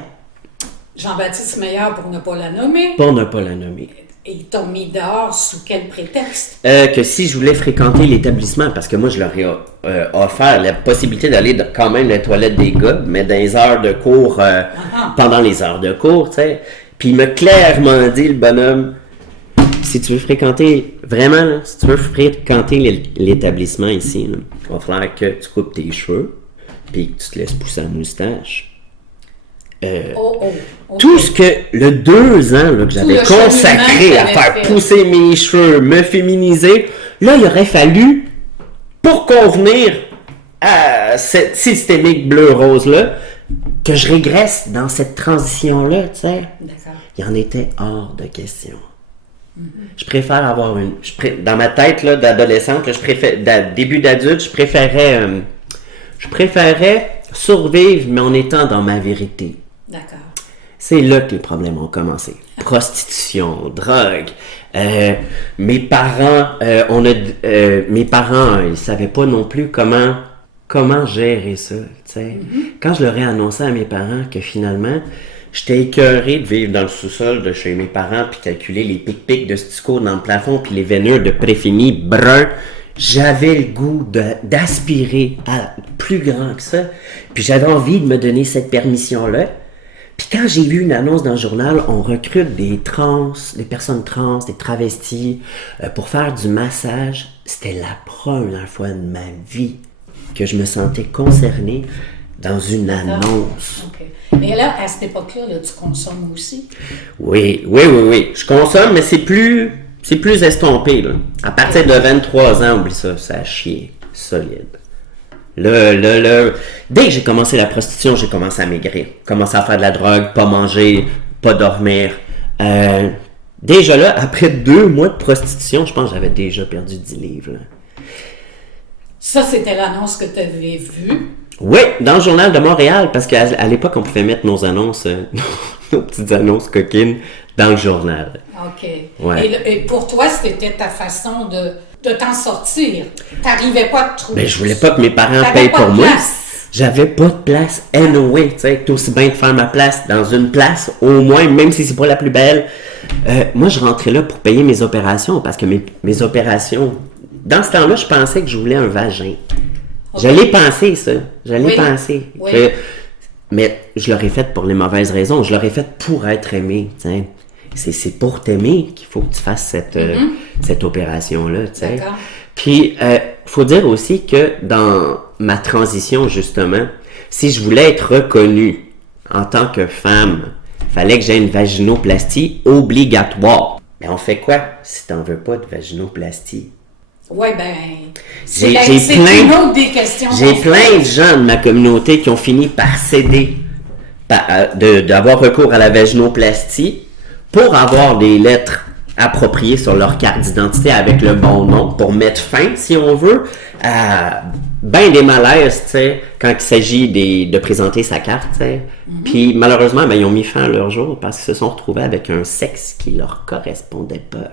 Jean-Baptiste Meilleur, pour ne pas la nommer. Pour ne pas la nommer. Et ils t'ont mis dehors sous quel prétexte? Que si je voulais fréquenter l'établissement, parce que moi, je leur ai offert la possibilité d'aller quand même dans les toilettes des gars, mais dans les heures de cours, pendant les heures de cours, tu sais. Puis il m'a clairement dit, le bonhomme, si tu veux fréquenter, vraiment, là, si tu veux fréquenter l'établissement ici, là, il va falloir que tu coupes tes cheveux, puis que tu te laisses pousser la moustache. Okay. Tout ce que le 2 ans là, que j'avais consacré à faire pousser mes cheveux, me féminiser, là, il aurait fallu, pour convenir à cette systémique bleu-rose-là, que je régresse dans cette transition-là, tu sais. D'accord. Il en était hors de question. Mm-hmm. Je préfère avoir dans ma tête là, d'adolescente, là, début d'adulte, je préférais survivre, mais en étant dans ma vérité. D'accord. C'est là que les problèmes ont commencé. Prostitution, drogue. Mes parents, ils savaient pas non plus comment gérer ça. Tu sais. Mm-hmm. Quand je leur ai annoncé à mes parents que finalement, j'étais écœuré de vivre dans le sous-sol de chez mes parents puis calculer les pics-pics de stico dans le plafond puis les veinures de préfini bruns, j'avais le goût d'aspirer à plus grand que ça. Puis j'avais envie de me donner cette permission-là. Puis quand j'ai vu une annonce dans le journal, on recrute des personnes trans, des travestis, pour faire du massage, c'était la première fois de ma vie que je me sentais concerné dans une annonce. Okay. Mais là, à cette époque-là, là, tu consommes aussi? Oui. Je consomme, mais c'est plus estompé, là. À partir de 23 ans, oublie ça, ça a chié, solide. Là, dès que j'ai commencé la prostitution, j'ai commencé à maigrir. Commencé à faire de la drogue, pas manger, pas dormir. Déjà là, après 2 mois de prostitution, je pense que j'avais déjà perdu 10 livres. Là. Ça, c'était l'annonce que tu avais vue? Oui, dans le Journal de Montréal, parce qu'à l'époque, on pouvait mettre nos annonces, nos petites annonces coquines dans le journal. OK. Ouais. Et pour toi, c'était ta façon de t'en sortir. T'arrivais pas à te trouver. Ben, je voulais pas que mes parents payent pour moi. J'avais pas de place anyway, tu sais, tout aussi bien de faire ma place dans une place, au moins, même si c'est pas la plus belle. Moi, je rentrais là pour payer mes opérations, parce que mes opérations, dans ce temps-là, je pensais que je voulais un vagin. Okay. Je l'ai pensé, ça. Pensé. Oui. Mais je l'aurais fait pour les mauvaises raisons. Je l'aurais fait pour être aimé, tu sais. C'est pour t'aimer qu'il faut que tu fasses cette opération-là, tu sais. D'accord. Puis, faut dire aussi que dans ma transition, justement, si je voulais être reconnue en tant que femme, fallait que j'aie une vaginoplastie obligatoire. Mais on fait quoi si t'en veux pas de vaginoplastie? Oui, ben, c'est une autre des questions. J'ai plein de gens de ma communauté qui ont fini par céder, d'avoir recours à la vaginoplastie pour avoir des lettres appropriées sur leur carte d'identité avec le bon nom, pour mettre fin, si on veut, à ben des malaises, tu sais, quand il s'agit de présenter sa carte, tu sais. Mm-hmm. Puis malheureusement, ben, ils ont mis fin à leur jour parce qu'ils se sont retrouvés avec un sexe qui leur correspondait pas.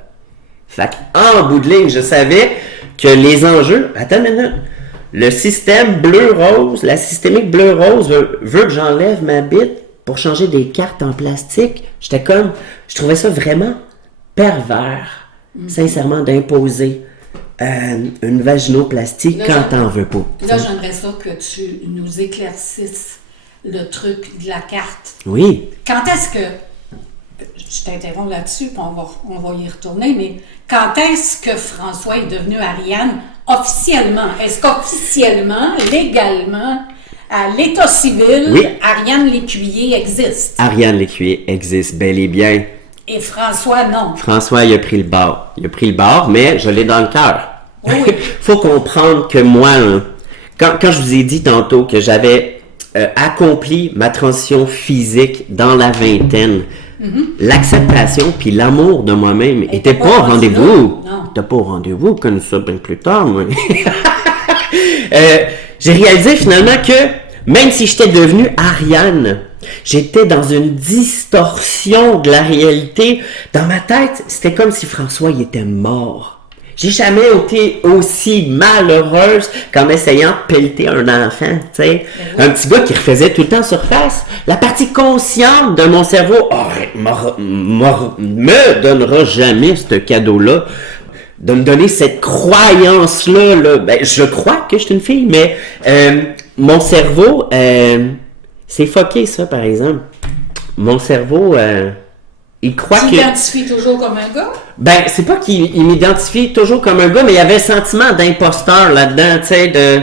Fait qu'en bout de ligne, je savais que les enjeux... Attends une minute. Le système bleu-rose, la systémique bleu-rose veut que j'enlève ma bite pour changer des cartes en plastique. Je trouvais ça vraiment pervers, sincèrement, d'imposer une vaginoplastie là, quand t'en veux pas. Là, j'aimerais ça que tu nous éclaircisses le truc de la carte. Oui. Quand est-ce que... Je t'interromps là-dessus, puis on va y retourner, mais quand est-ce que François est devenu Ariane officiellement? Est-ce qu'officiellement, légalement, à l'état civil, oui, Ariane Lécuyer existe? Ariane Lécuyer existe bel et bien. Et François, non. François, il a pris le bord. Il a pris le bord, mais je l'ai dans le cœur. Oui. Faut comprendre que moi, quand je vous ai dit tantôt que j'avais accompli ma transition physique dans la vingtaine, l'acceptation puis l'amour de moi-même était pas au rendez-vous. T'es pas au rendez-vous, connu ça bien plus tard, moi. J'ai réalisé finalement que même si j'étais devenue Ariane, j'étais dans une distorsion de la réalité. Dans ma tête, c'était comme si François il était mort. J'ai jamais été aussi malheureuse qu'en essayant de pelleter un enfant, tu sais. Un petit gars qui refaisait tout le temps surface. La partie consciente de mon cerveau me donnera jamais ce cadeau-là, de me donner cette croyance-là. Là. Ben, je crois que je suis une fille, mais mon cerveau, c'est fucké ça, par exemple. Mon cerveau... il croit tu t'identifies toujours comme un gars? Ben, c'est pas qu'il m'identifie toujours comme un gars, mais il y avait un sentiment d'imposteur là-dedans, tu sais, de...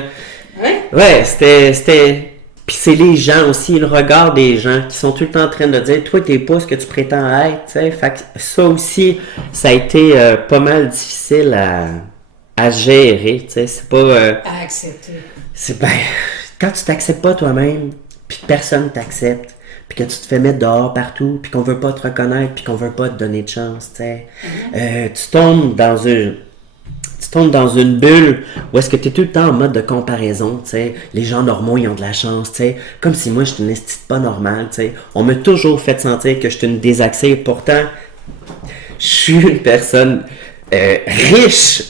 Ouais, c'était... Puis c'est les gens aussi, le regard des gens qui sont tout le temps en train de dire « Toi, t'es pas ce que tu prétends être », tu sais. Fait que ça aussi, ça a été pas mal difficile à gérer, tu sais. C'est pas... à accepter. C'est ben... Quand tu t'acceptes pas toi-même, puis que personne t'accepte, puis que tu te fais mettre dehors partout, puis qu'on veut pas te reconnaître, puis qu'on veut pas te donner de chance, tu sais. Tu tombes dans une bulle où est-ce que tu es tout le temps en mode de comparaison, tu sais. Les gens normaux, ils ont de la chance, tu sais. Comme si moi, je suis une estime pas normale, tu sais. On m'a toujours fait sentir que je suis une désaxée. Pourtant, je suis une personne riche,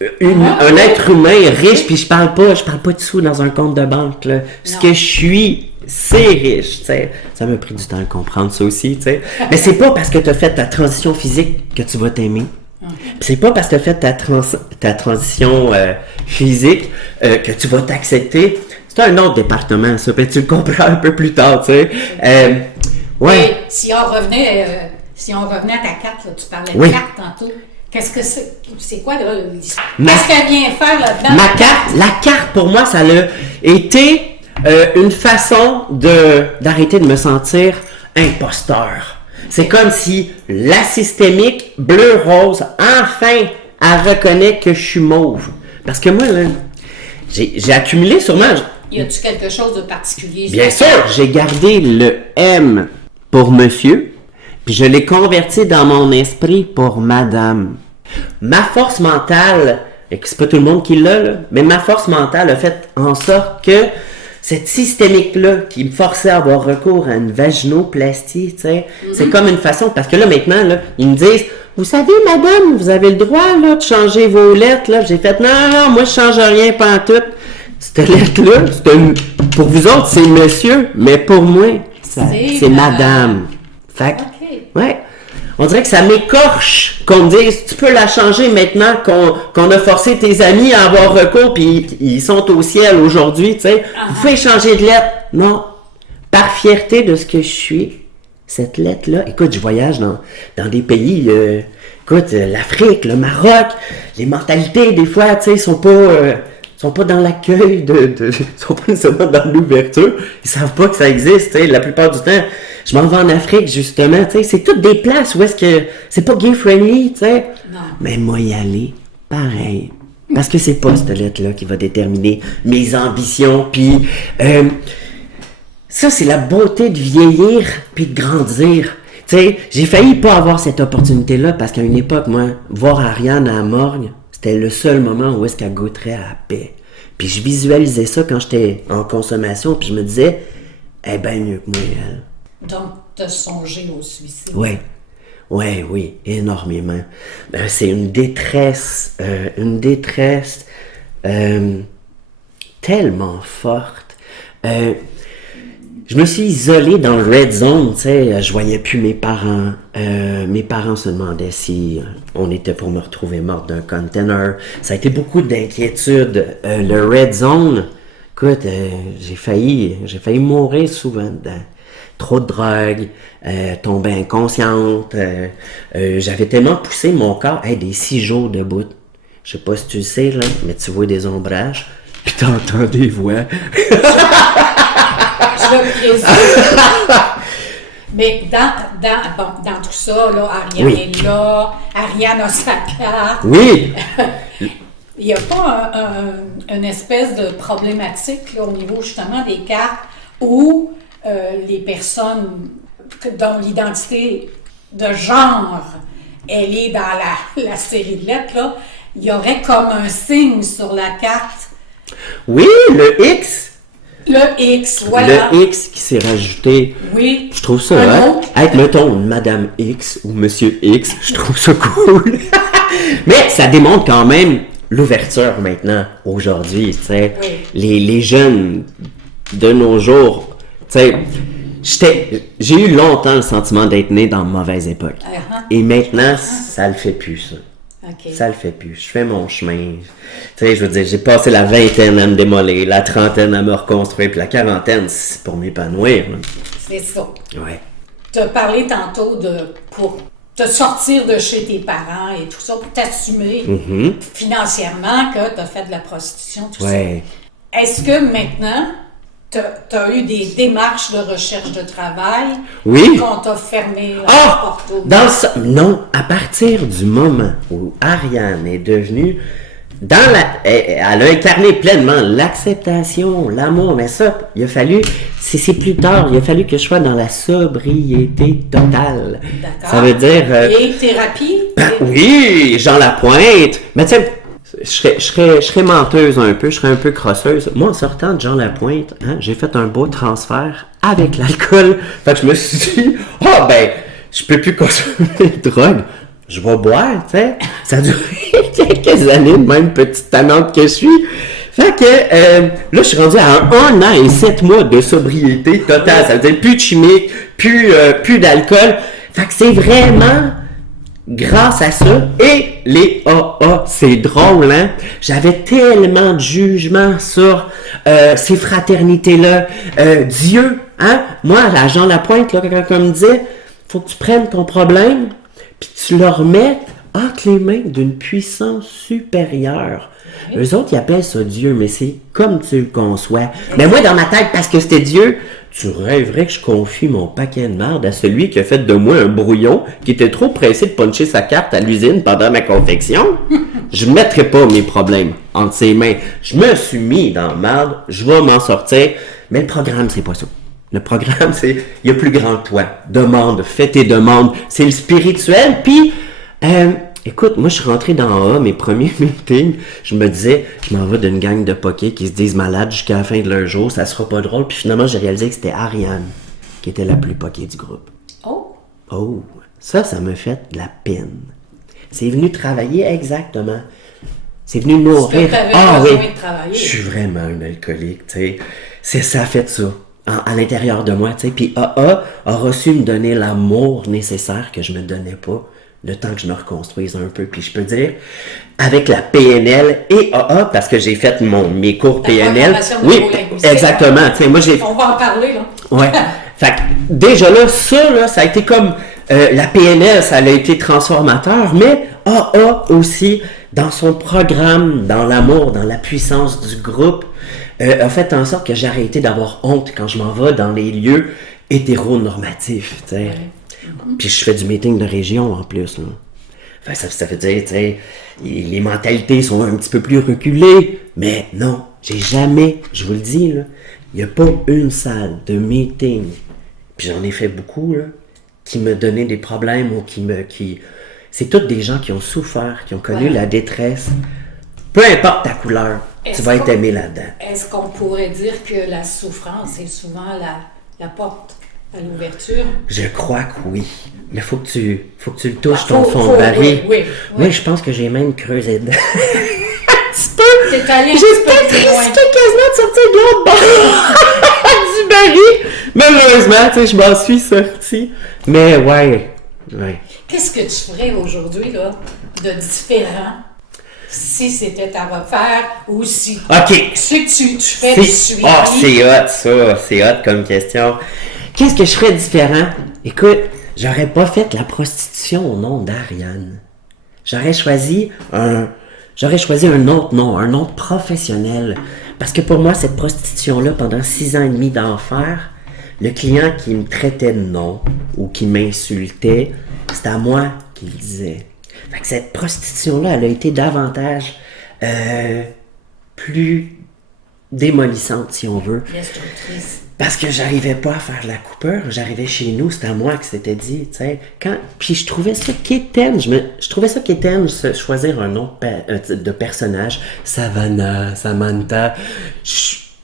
un être humain riche, puis je parle pas de sous dans un compte de banque, là. Ce que je suis... c'est riche, tu sais. Ça m'a pris du temps à comprendre ça aussi, tu sais. Mais c'est pas parce que tu as fait ta transition physique que tu vas t'aimer. Puis c'est pas parce que tu as fait ta transition physique que tu vas t'accepter. C'est un autre département, ça. Puis tu le comprends un peu plus tard, tu sais. Ouais. Et si on revenait à ta carte, là, tu parlais de carte tantôt. Qu'est-ce que c'est? C'est quoi, là? Qu'est-ce qu'elle vient faire là-dedans? La carte, pour moi, ça a été... une façon d'arrêter de me sentir imposteur. C'est comme si la systémique bleu-rose, enfin, elle reconnaît que je suis mauve. Parce que moi, là, j'ai accumulé sûrement... Y a-tu quelque chose de particulier? Bien sûr, j'ai gardé le M pour monsieur, puis je l'ai converti dans mon esprit pour madame. Ma force mentale, et que c'est pas tout le monde qui l'a, là, mais ma force mentale a fait en sorte que cette systémique-là qui me forçait à avoir recours à une vaginoplastie, tu sais, c'est comme une façon, parce que là, maintenant, là, ils me disent, vous savez, madame, vous avez le droit, là, de changer vos lettres, là. J'ai fait, non, moi, je change rien pantoute. Cette lettre-là, pour vous autres, c'est monsieur, mais pour moi, c'est madame. Fait que, ouais. On dirait que ça m'écorche qu'on me dise, tu peux la changer maintenant qu'on a forcé tes amis à avoir recours, puis ils sont au ciel aujourd'hui, tu sais. Vous pouvez changer de lettre. Non. Par fierté de ce que je suis, cette lettre-là, écoute, je voyage dans des pays, écoute, l'Afrique, le Maroc, les mentalités, des fois, tu sais, sont pas dans l'accueil sont pas nécessairement dans l'ouverture. Ils savent pas que ça existe, tu sais, la plupart du temps. Je m'en vais en Afrique, justement, tu sais, c'est toutes des places où est-ce que c'est pas gay-friendly, tu sais. Non. Mais moi y aller, pareil. Parce que c'est pas cette lettre-là qui va déterminer mes ambitions, puis ça, c'est la beauté de vieillir puis de grandir. Tu sais, j'ai failli pas avoir cette opportunité-là parce qu'à une époque, moi, voir Ariane à la morgue, c'était le seul moment où est-ce qu'elle goûterait à la paix. Puis je visualisais ça quand j'étais en consommation, puis je me disais, elle est bien mieux que moi, elle. Donc, t'as songé au suicide. Oui, énormément. C'est une détresse tellement forte. Je me suis isolé dans le red zone, tu sais, je voyais plus mes parents. Mes parents se demandaient si on était pour me retrouver morte d'un container. Ça a été beaucoup d'inquiétude. Le red zone, écoute, j'ai failli mourir souvent dedans. Trop de drogue, tomber inconsciente. J'avais tellement poussé mon corps, des 6 jours debout. Je sais pas si tu le sais, là, mais tu vois des ombrages, puis t'entends des voix. Je présume. Mais dans tout ça, là, Ariane est là, Ariane a sa carte. Oui! Il n'y a pas une espèce de problématique là, au niveau justement des cartes où les personnes dont l'identité de genre, elle est dans la série de lettres, là, il y aurait comme un signe sur la carte. Oui, le X. Le X, voilà. Le X qui s'est rajouté. Oui. Je trouve ça, hein? Être, mettons, Madame X ou Monsieur X, je trouve ça cool. Mais ça démontre quand même l'ouverture maintenant, aujourd'hui, tu sais. Oui. Les jeunes de nos jours, tu sais, j'ai eu longtemps le sentiment d'être né dans une mauvaise époque. Et maintenant, ça le fait plus, ça. Okay. Ça le fait plus. Je fais mon chemin. Tu sais, je veux dire, j'ai passé la vingtaine à me démolir, la trentaine à me reconstruire, puis la quarantaine, c'est pour m'épanouir. Là. C'est ça. Ouais. Tu as parlé tantôt pour te sortir de chez tes parents et tout ça, pour t'assumer financièrement que tu as fait de la prostitution, tout ça. Est-ce que maintenant, tu as eu des démarches de recherche de travail? Oui. Qu'on t'a fermé la porte? Non, à partir du moment où Ariane est devenue elle a incarné pleinement l'acceptation, l'amour, mais ça, il a fallu, c'est plus tard, il a fallu que je sois dans la sobriété totale. D'accord. Ça veut dire... Et thérapie? Oui, Jean Lapointe. Mais tu sais, je serais menteuse un peu, je serais un peu crosseuse. Moi, en sortant de Jean Lapointe, j'ai fait un beau transfert avec l'alcool. Fait que je me suis dit, je peux plus consommer de drogue. Je vais boire, tu sais. Ça a duré quelques années, même petite tannante que je suis. Fait que là, je suis rendu à 1 an et 7 mois de sobriété totale. Ça veut dire plus de chimique, plus d'alcool. Fait que c'est vraiment grâce à ça. Et les AA, c'est drôle, hein? J'avais tellement de jugements sur ces fraternités-là. Dieu, hein? Moi, à Jean Lapointe, là, quelqu'un me disait, faut que tu prennes ton problème puis tu le remettes entre les mains d'une puissance supérieure. Eux autres, ils appellent ça Dieu, mais c'est comme tu le conçois. Mais moi, dans ma tête, parce que c'était Dieu, tu rêverais que je confie mon paquet de merde à celui qui a fait de moi un brouillon, qui était trop pressé de puncher sa carte à l'usine pendant ma confection. Je ne mettrais pas mes problèmes entre ses mains. Je me suis mis dans la merde, je vais m'en sortir. Mais le programme, c'est pas ça. Le programme, c'est, il y a plus grand que toi. Demande, fais tes demandes. C'est le spirituel. Puis, écoute, moi, je suis rentré dans mes premiers meetings. Je me disais, je m'en vais d'une gang de poké qui se disent malades jusqu'à la fin de leur jour. Ça sera pas drôle. Puis finalement, j'ai réalisé que c'était Ariane qui était la plus poké du groupe. Oh, ça me fait de la peine. C'est venu travailler exactement. C'est venu nourrir. De travailler. Je suis vraiment un alcoolique, tu sais. Ça a fait ça. À l'intérieur de moi, tu sais. Puis AA a reçu me donner l'amour nécessaire que je me donnais pas, le temps que je me reconstruise un peu. Puis je peux dire, avec la PNL et AA, parce que j'ai fait mes cours PNL. Oui, exactement. Tu sais, moi on va en parler, là. Ouais. Fait que déjà là, ça a été comme la PNL, ça a été transformateur, mais AA aussi, dans son programme, dans l'amour, dans la puissance du groupe, a fait en sorte que j'ai arrêté d'avoir honte quand je m'en vais dans les lieux hétéronormatifs, tu sais. Puis je fais du meeting de région en plus, là. Fait, ça veut dire, tu sais, les mentalités sont un petit peu plus reculées, mais non, j'ai jamais, je vous le dis, là, il n'y a pas une salle de meeting, puis j'en ai fait beaucoup, là, qui me donnait des problèmes ou c'est toutes des gens qui ont souffert, qui ont connu la détresse. Peu importe ta couleur, tu vas être aimé là-dedans. Est-ce qu'on pourrait dire que la souffrance est souvent la porte à l'ouverture? Je crois que oui. Mais faut que tu le touches, ton fond de baril. Oui. Moi, je pense que j'ai même creusé dedans. T'es allé J'ai pas risqué quasiment de sortir de l'autre bord du baril. Malheureusement, tu sais, je m'en suis sorti. Mais ouais. Qu'est-ce que tu ferais aujourd'hui, là, de différent? Si c'était à refaire ou si... OK. Ce que tu fais du suivi... c'est hot, ça. C'est hot comme question. Qu'est-ce que je ferais différent? Écoute, j'aurais pas fait la prostitution au nom d'Ariane. J'aurais choisi un autre nom, un nom professionnel. Parce que pour moi, cette prostitution-là, pendant 6 ans et demi d'enfer, le client qui me traitait de nom ou qui m'insultait, c'était à moi qu'il disait. Fait que cette prostitution-là, elle a été davantage plus démolissante, si on veut. Destructrice. Parce que j'arrivais pas à faire la coupure. J'arrivais chez nous, c'était à moi que c'était dit, tu sais. Puis je trouvais ça quétaine. Je trouvais ça quétaine, choisir un nom de personnage. Savannah, Samantha.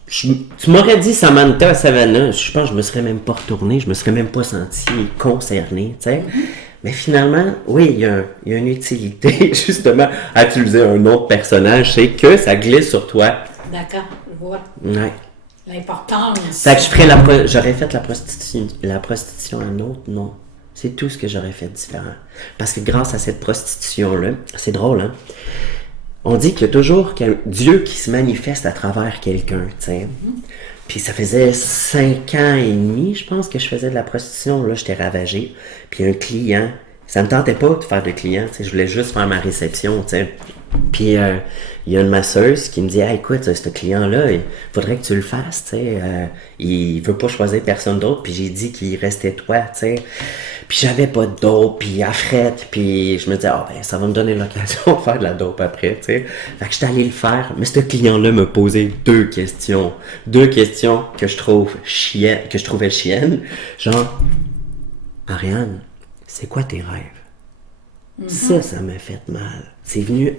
Tu m'aurais dit Samantha, Savannah, je pense que je me serais même pas retourné, je me serais même pas senti concerné, tu sais. Mais finalement, oui, il y a une utilité, justement, à utiliser un nom de personnage, c'est que ça glisse sur toi. D'accord, je vois. Ouais. L'importance. Fait que j'aurais fait la prostitution à un autre nom. C'est tout ce que j'aurais fait différent. Parce que grâce à cette prostitution-là, c'est drôle, hein? On dit qu'il y a toujours Dieu qui se manifeste à travers quelqu'un, tu sais. Puis ça faisait 5 ans et demi, je pense, que je faisais de la prostitution. Là, j'étais ravagé. Puis un client, ça me tentait pas de faire de client, tu sais. Je voulais juste faire ma réception, tu sais. Puis il y a une masseuse qui me dit « Hey, écoute, ce client-là, il faudrait que tu le fasses, tu sais. Il veut pas choisir personne d'autre. » Puis j'ai dit qu'il restait toi, tu sais. Puis j'avais pas de dope, puis à frette, puis je me disais « Ah, ben, ça va me donner l'occasion de faire de la dope après, tu sais. » Fait que j'étais allé le faire. Mais ce client-là me posait 2 questions. 2 questions que je trouvais chiennes. Genre « Ariane, c'est quoi tes rêves? » Ça m'a fait mal. C'est venu,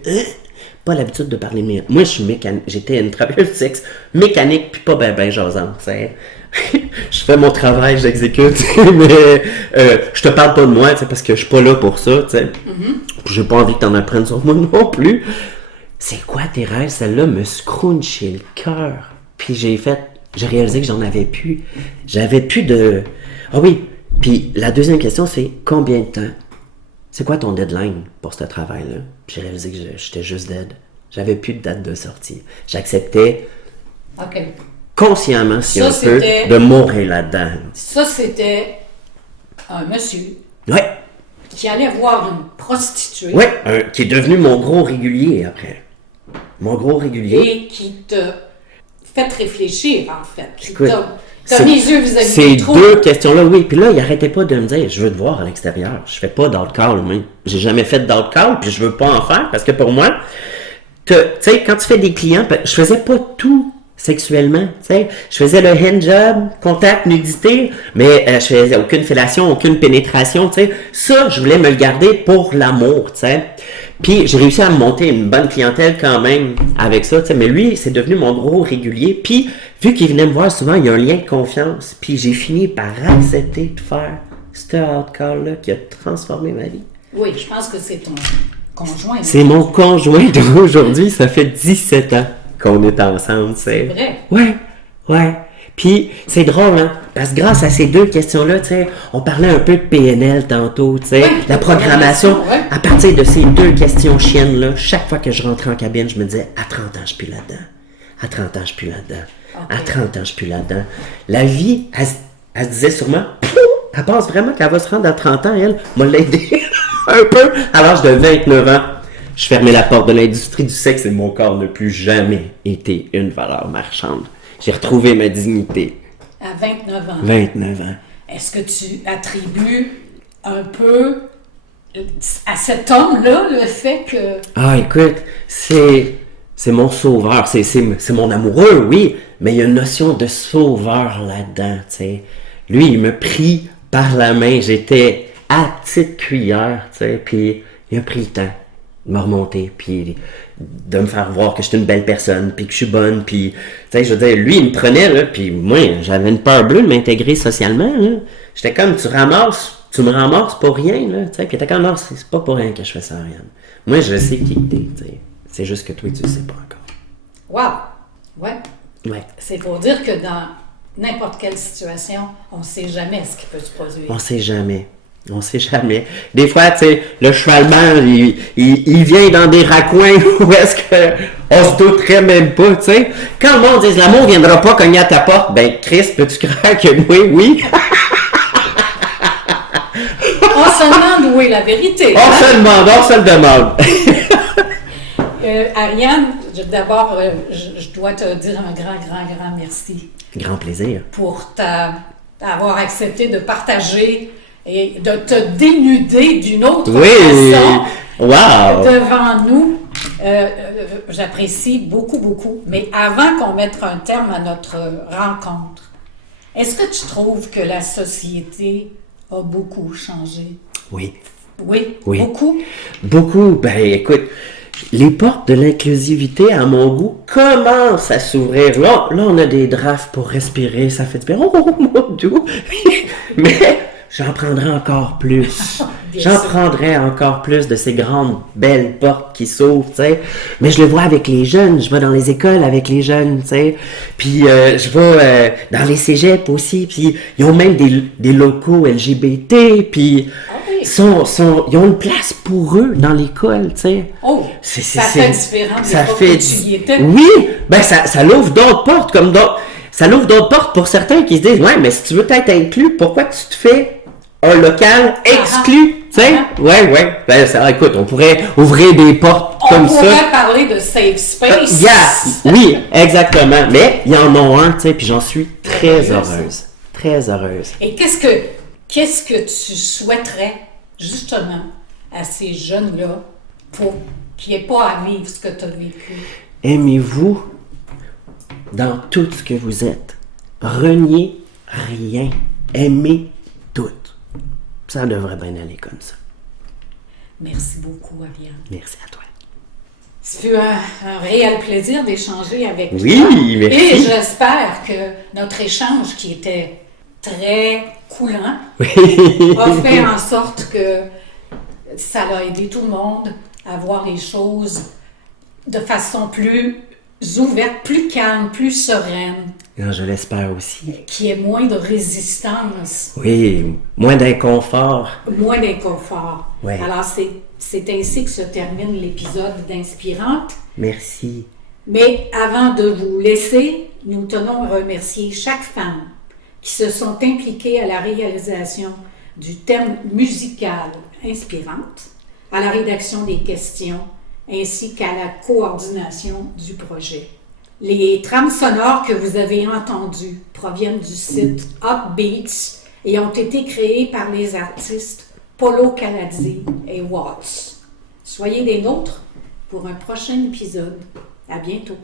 pas l'habitude de parler, mais moi, j'étais une travailleuse du sexe mécanique, puis pas ben jasante, tu sais. Je fais mon travail, j'exécute, mais je te parle pas de moi, tu sais, parce que je suis pas là pour ça, tu sais. Puis j'ai pas envie que t'en apprennes sur moi non plus. C'est quoi tes rêves? Celle-là me scrunchait le cœur. Puis j'ai réalisé que j'en avais plus. J'avais plus de... Ah oui, puis la deuxième question, c'est combien de temps? C'est quoi ton deadline pour ce travail-là? Puis j'ai réalisé que j'étais juste dead. J'avais plus de date de sortie. J'acceptais consciemment, si on peut, de mourir là-dedans. Ça, c'était un monsieur Ouais. qui allait voir une prostituée. Ouais, qui est devenu mon gros régulier après. Mon gros régulier. Et qui t'a fait réfléchir, en fait. Écoute, T'as mis les yeux vis-à-vis ces du trou. 2 questions-là, oui. Puis là, il arrêtait pas de me dire, je veux te voir à l'extérieur. Je fais pas d'out-call, moi. J'ai jamais fait d'out-call, puis je veux pas en faire, parce que pour moi, tu sais, quand tu fais des clients, je faisais pas tout sexuellement, tu sais. Je faisais le handjob, contact, nudité, mais je faisais aucune fellation, aucune pénétration, tu sais. Ça, je voulais me le garder pour l'amour, tu sais. Puis j'ai réussi à me monter une bonne clientèle quand même avec ça, tu sais. Mais lui, c'est devenu mon gros régulier. Puis, vu qu'il venait me voir souvent, il y a un lien de confiance. Puis j'ai fini par accepter de faire ce out-call-là qui a transformé ma vie. Oui, je pense que c'est ton conjoint. C'est mon conjoint d'aujourd'hui. Ça fait 17 ans qu'on est ensemble, tu sais. C'est vrai? Ouais. Puis c'est drôle, hein? Parce que grâce à ces 2 questions-là, tu sais, on parlait un peu de PNL tantôt, tu sais, la programmation. Ouais. À partir de ces 2 questions chiennes-là, chaque fois que je rentrais en cabine, je me disais, à 30 ans, je suis plus là-dedans. À 30 ans, je suis plus là-dedans. À 30 ans, je suis plus là-dedans. La vie, elle se disait sûrement, elle pense vraiment qu'elle va se rendre à 30 ans, elle m'a l'aidé un peu à l'âge de 29 ans. Je fermais la porte de l'industrie du sexe et mon corps n'a plus jamais été une valeur marchande. J'ai retrouvé ma dignité. À 29 ans. 29 ans. Est-ce que tu attribues un peu à cet homme-là le fait que... Ah, écoute, c'est mon sauveur. C'est mon amoureux, oui, mais il y a une notion de sauveur là-dedans, tu sais. Lui, il me prit par la main. J'étais à petite cuillère, tu sais, puis il a pris le temps de me remonter, puis de me faire voir que je suis une belle personne, puis que je suis bonne, puis, tu sais, je veux dire, lui, il me prenait, là, puis moi, j'avais une peur bleue de m'intégrer socialement, là. J'étais comme, tu me ramasses pour rien, là, tu sais, puis t'es comme, non, c'est pas pour rien que je fais ça, Ariane. Moi, je sais qui t'es, tu sais. C'est juste que toi, tu le sais pas encore. Wow! Ouais. Ouais. C'est pour dire que dans n'importe quelle situation, on sait jamais ce qui peut se produire. On sait jamais. Des fois, tu sais, le cheval blanc, il vient dans des raccoins où est-ce qu'on se douterait même pas, tu sais. Quand le monde dit l'amour viendra pas cogner à ta porte, ben, Christ, peux-tu croire que oui? On se demande où est la vérité. On se le demande. Ariane, d'abord, je dois te dire un grand merci. Grand plaisir. Pour avoir accepté de partager et de te dénuder d'une autre façon Wow. devant nous. J'apprécie beaucoup, beaucoup. Mais avant qu'on mette un terme à notre rencontre, est-ce que tu trouves que la société a beaucoup changé? Oui. Oui? Oui. Beaucoup? Beaucoup. Ben, écoute, les portes de l'inclusivité, à mon goût, commencent à s'ouvrir. Là, on a des drafts pour respirer. Ça fait du bien. Oh, mon Dieu! Mais j'en prendrai encore plus. J'en prendrai encore plus de ces grandes, belles portes qui s'ouvrent, tu sais. Mais je le vois avec les jeunes. Je vais dans les écoles avec les jeunes, tu sais. Puis je vais dans les cégeps aussi. Puis ils ont même des locaux LGBT. Puis ils ont une place pour eux dans l'école, tu sais. Oh, ça fait différent de l'époque où tu y étais. Oui, ben ça l'ouvre d'autres portes, ça l'ouvre d'autres portes pour certains qui se disent, ouais, mais si tu veux être inclus, pourquoi tu te fais un local exclu? Tu sais? Ouais. Ben, écoute, on pourrait ouvrir des portes comme ça. On pourrait parler de safe space. Oui, exactement. Mais il y en a un, tu sais, puis j'en suis très heureuse. Très heureuse. Et qu'est-ce que tu souhaiterais, justement, à ces jeunes-là pour qu'ils n'aient pas à vivre ce que tu as vécu? Aimez-vous dans tout ce que vous êtes. Reniez rien. Aimez tout. Ça devrait bien aller comme ça. Merci beaucoup, Ariane. Merci à toi. Ça fut un réel plaisir d'échanger avec toi. Oui, merci. Et j'espère que notre échange, qui était très coulant, a fait en sorte que ça a aidé tout le monde à voir les choses de façon plus ouverte, plus calme, plus sereine. Non, je l'espère aussi. Qu'il y ait moins de résistance. Oui, moins d'inconfort. Moins d'inconfort. Ouais. Alors, c'est ainsi que se termine l'épisode d'Inspirante. Merci. Mais avant de vous laisser, nous tenons à remercier chaque femme qui se sont impliquées à la réalisation du thème musical Inspirante, à la rédaction des questions, ainsi qu'à la coordination du projet. Les trames sonores que vous avez entendues proviennent du site Upbeats et ont été créées par les artistes Polo Canadzi et Watts. Soyez des nôtres pour un prochain épisode. À bientôt.